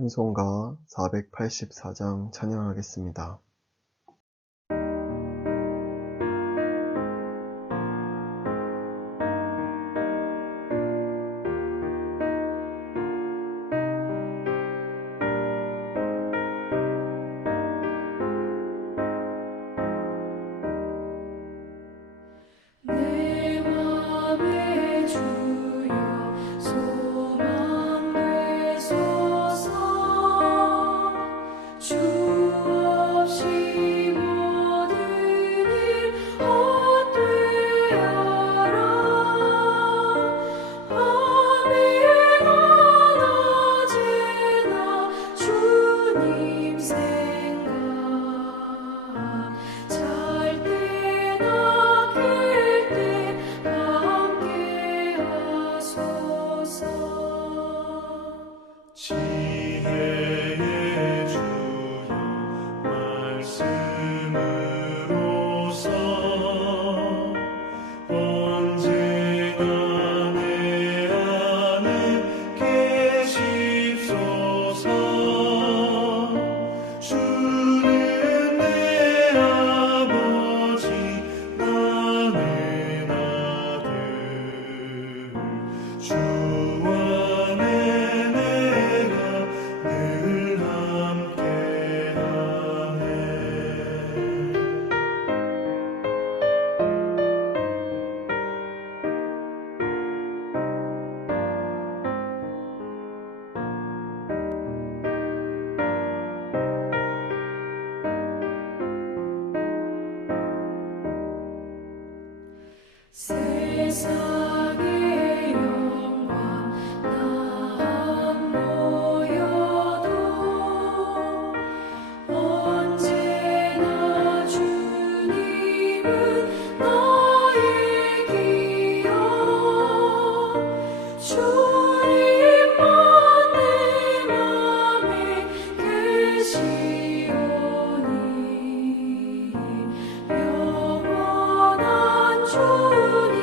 찬송가 484장 찬양하겠습니다. 내 맘에 주여 소망 되소서. 주 없이 모든 일 헛되어라. 밤이 낮에나 주님 생각, 잘 때나 깰 때 함께 하소서. 지혜의 주여 말씀으로서 언제나 내 안에 계십소서. 주는 내 아버지 나는 아들, 주 안에 내가 늘 함께하네. 세상의 영광 나 안 보여도 언제나 주님은 나의 기여. 주님만 내 맘에 계시오니 영원한 주님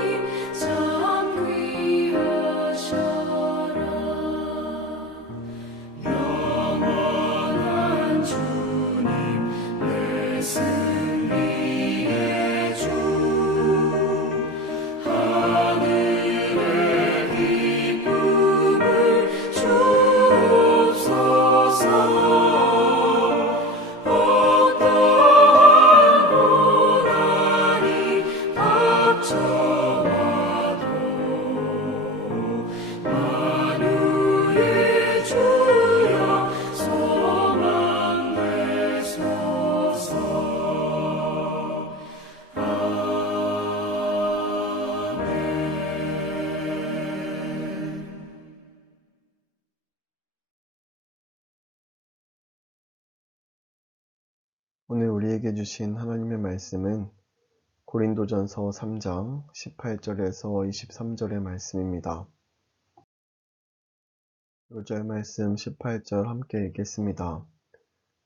참 귀하셔라. 영원한 주님 내 승리의 주, 하늘의 기쁨을 주옵소서. 어떠한 고난이 닥쳐와도 만유의 주여 소망 되소서. 아멘. 오늘 우리에게 주신 하나님의 말씀은 고린도전서 3장 18절에서 23절의 말씀입니다. 요절 말씀 18절 함께 읽겠습니다.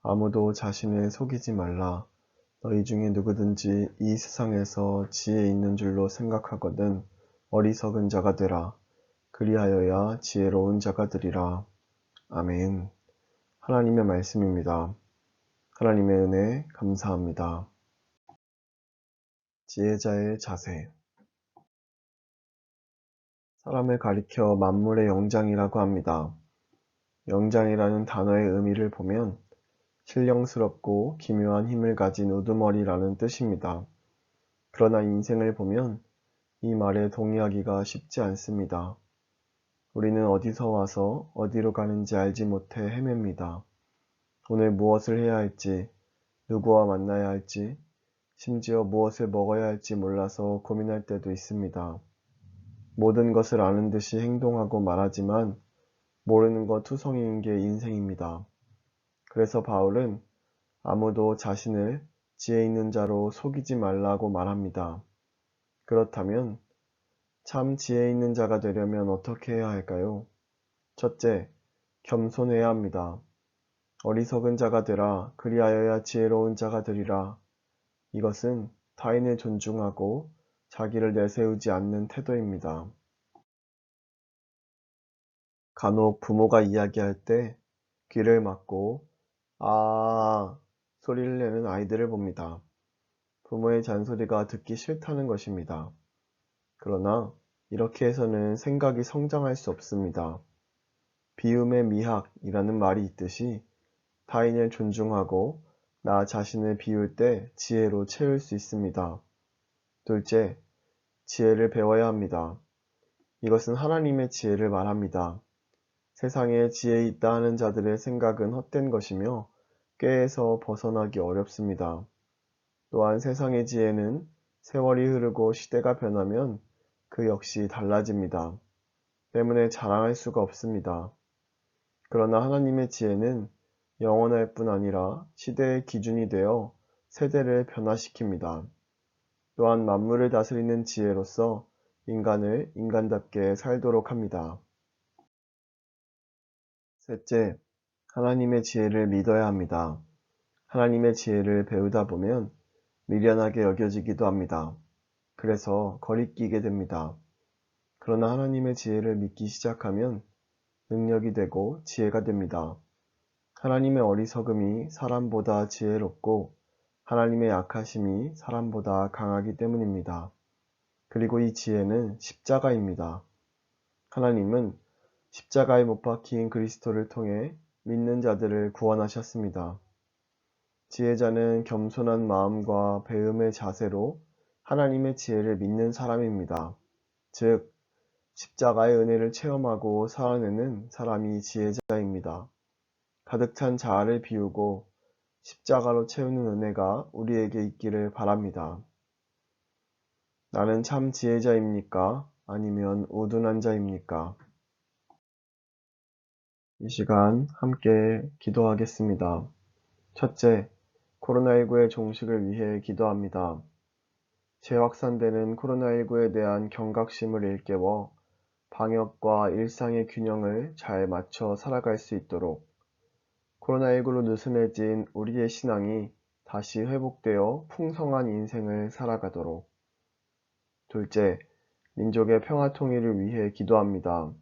아무도 자신을 속이지 말라. 너희 중에 누구든지 이 세상에서 지혜 있는 줄로 생각하거든 어리석은 자가 되라. 그리하여야 지혜로운 자가 되리라. 아멘. 하나님의 말씀입니다. 하나님의 은혜 감사합니다. 지혜자의 자세. 사람을 가리켜 만물의 영장이라고 합니다. 영장이라는 단어의 의미를 보면 신령스럽고 기묘한 힘을 가진 우두머리라는 뜻입니다. 그러나 인생을 보면 이 말에 동의하기가 쉽지 않습니다. 우리는 어디서 와서 어디로 가는지 알지 못해 헤맵니다. 오늘 무엇을 해야 할지, 누구와 만나야 할지, 심지어 무엇을 먹어야 할지 몰라서 고민할 때도 있습니다. 모든 것을 아는 듯이 행동하고 말하지만 모르는 것 투성이인 게 인생입니다. 그래서 바울은 아무도 자신을 지혜 있는 자로 속이지 말라고 말합니다. 그렇다면 참 지혜 있는 자가 되려면 어떻게 해야 할까요? 첫째, 겸손해야 합니다. 어리석은 자가 되라. 그리하여야 지혜로운 자가 되리라. 이것은 타인을 존중하고 자기를 내세우지 않는 태도입니다. 간혹 부모가 이야기할 때 귀를 막고 아 소리를 내는 아이들을 봅니다. 부모의 잔소리가 듣기 싫다는 것입니다. 그러나 이렇게 해서는 생각이 성장할 수 없습니다. 비움의 미학이라는 말이 있듯이 타인을 존중하고 나 자신을 비울 때 지혜로 채울 수 있습니다. 둘째, 지혜를 배워야 합니다. 이것은 하나님의 지혜를 말합니다. 세상에 지혜 있다 하는 자들의 생각은 헛된 것이며 꾀에서 벗어나기 어렵습니다. 또한 세상의 지혜는 세월이 흐르고 시대가 변하면 그 역시 달라집니다. 때문에 자랑할 수가 없습니다. 그러나 하나님의 지혜는 영원할 뿐 아니라 시대의 기준이 되어 세대를 변화시킵니다. 또한 만물을 다스리는 지혜로서 인간을 인간답게 살도록 합니다. 셋째, 하나님의 지혜를 믿어야 합니다. 하나님의 지혜를 배우다 보면 미련하게 여겨지기도 합니다. 그래서 거리끼게 됩니다. 그러나 하나님의 지혜를 믿기 시작하면 능력이 되고 지혜가 됩니다. 하나님의 어리석음이 사람보다 지혜롭고 하나님의 약하심이 사람보다 강하기 때문입니다. 그리고 이 지혜는 십자가입니다. 하나님은 십자가에 못 박힌 그리스도를 통해 믿는 자들을 구원하셨습니다. 지혜자는 겸손한 마음과 배움의 자세로 하나님의 지혜를 믿는 사람입니다. 즉, 십자가의 은혜를 체험하고 살아내는 사람이 지혜자입니다. 가득 찬 자아를 비우고 십자가로 채우는 은혜가 우리에게 있기를 바랍니다. 나는 참 지혜자입니까? 아니면 우둔한 자입니까? 이 시간 함께 기도하겠습니다. 첫째, 코로나19의 종식을 위해 기도합니다. 재확산되는 코로나19에 대한 경각심을 일깨워 방역과 일상의 균형을 잘 맞춰 살아갈 수 있도록 코로나19로 느슨해진 우리의 신앙이 다시 회복되어 풍성한 인생을 살아가도록. 둘째, 민족의 평화 통일을 위해 기도합니다.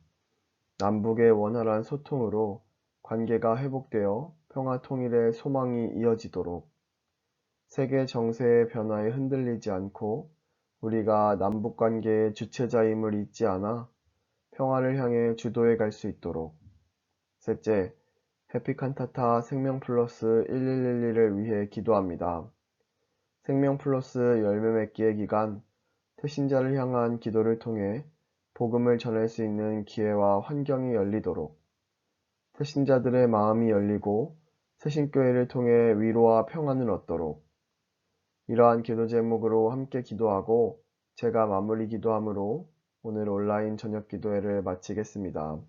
남북의 원활한 소통으로 관계가 회복되어 평화 통일의 소망이 이어지도록. 세계 정세의 변화에 흔들리지 않고 우리가 남북 관계의 주체자임을 잊지 않아 평화를 향해 주도해 갈 수 있도록. 셋째, 해피칸타타 생명플러스 1112를 위해 기도합니다. 생명플러스 열매 맺기의 기간, 태신자를 향한 기도를 통해 복음을 전할 수 있는 기회와 환경이 열리도록, 태신자들의 마음이 열리고 새신교회를 통해 위로와 평안을 얻도록. 이러한 기도 제목으로 함께 기도하고 제가 마무리 기도함으로 오늘 온라인 저녁 기도회를 마치겠습니다.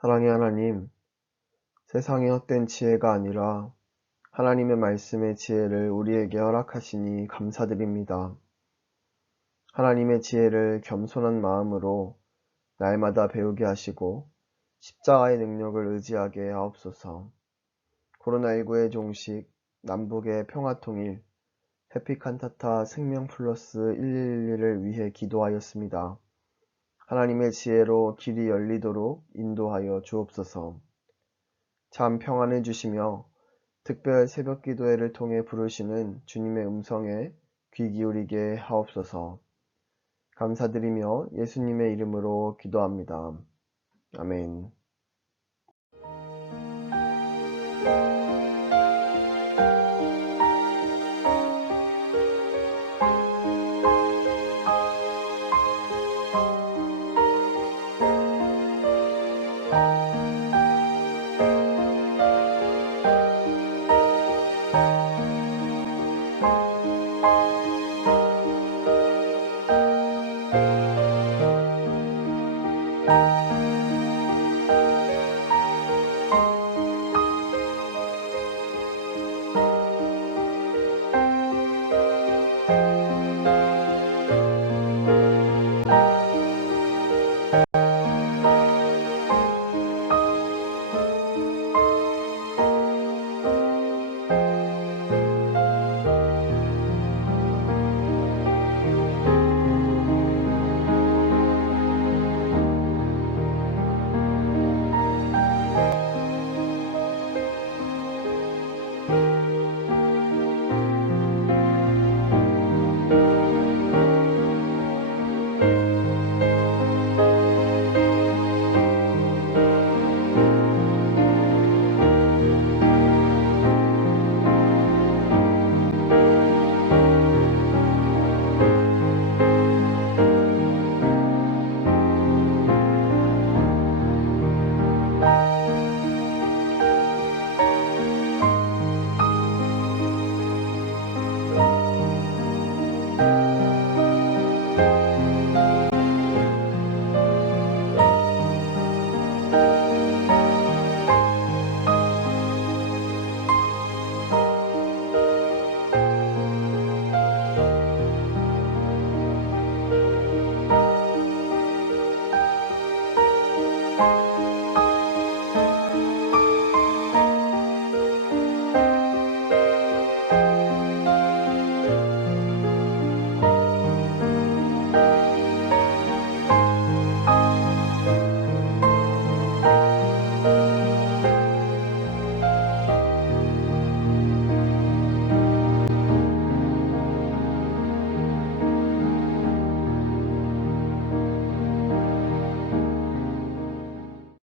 사랑의 하나님, 세상의 헛된 지혜가 아니라 하나님의 말씀의 지혜를 우리에게 허락하시니 감사드립니다. 하나님의 지혜를 겸손한 마음으로 날마다 배우게 하시고 십자가의 능력을 의지하게 하옵소서. 코로나19의 종식, 남북의 평화통일, 해피칸타타 생명플러스 1111을 위해 기도하였습니다. 하나님의 지혜로 길이 열리도록 인도하여 주옵소서. 참 평안을 주시며 특별 새벽 기도회를 통해 부르시는 주님의 음성에 귀 기울이게 하옵소서. 감사드리며 예수님의 이름으로 기도합니다. 아멘.